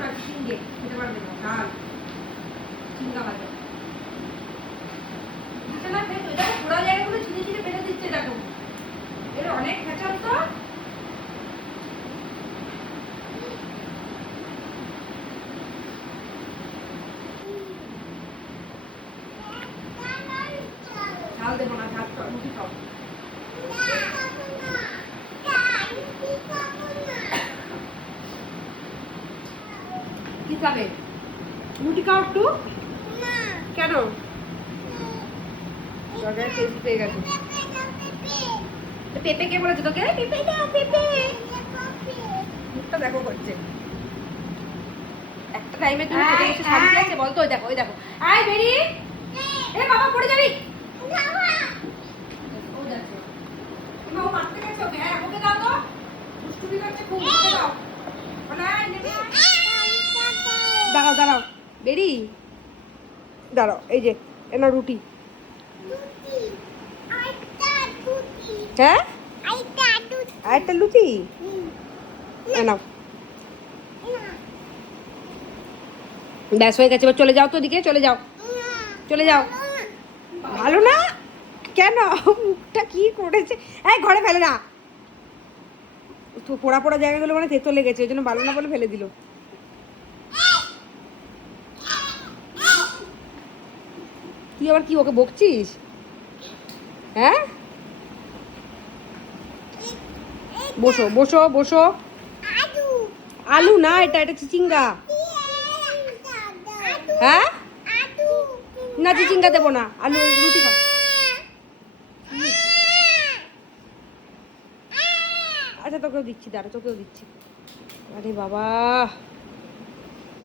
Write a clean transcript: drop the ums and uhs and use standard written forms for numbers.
না, চিংড়ি খেতে পারবে না, ডাল চিংড়া ভাজা দিচ্ছে না। ফের এটা ঘোরা জায়গাগুলো ছিঁড়ে ছিঁড়ে ফেলে দিচ্ছে, দেখো এর অনেক খেঁচাল তো। ঝাল দেবো না, ঝাল রুটি খাও। কি খাবে? রুটি খাও একটু। কেন? দরজায় তেজ পেয়ে গেছে। পেঁপে কে বলেছে তোকে? পেঁপে দাও, পেঁপে। মুখটা দেখো করছে। একটা টাইমে তুমি পেঁপে এসে শাড়ি চাইছে বলতো? ওই দেখো, ওই দেখো। আয় বেরি, এ বাবা পড়ে যাবি। ও দেখো মা, ও মারতে গেছে ওকে। হ্যাঁ ওকে দাও তো, দুষ্টুমি করছে খুব। ওকে দাও। দাঁড়াও দাঁড়াও বেরি, দাঁড়াও। এই যে এনা রুটি। হ্যাঁ আরেকটা লুচি নাও। ব্যাস হয়ে গেছে, এবার চলে যাও তো, দিকে চলে যাও, চলে যাও। ভালো না কেন? মুখটা কি করেছে? এই ঘরে ফেলে না তো, পোড়া পোড়া জায়গাগুলো মানে তেতো লেগেছে, ওই জন্য ভালো না বলে ফেলে দিল। তুই আবার কি ওকে বকছিস? হ্যাঁ বসো বসো বসো। আলু না, এটা এটা চিচিঙ্গা। হ্যাঁ না, চিচিঙ্গা দেবো না, আলু রুটি খাও। আচ্ছা তোকেও দিচ্ছি, দাঁড়া তোকেও দিচ্ছি। আরে বাবা।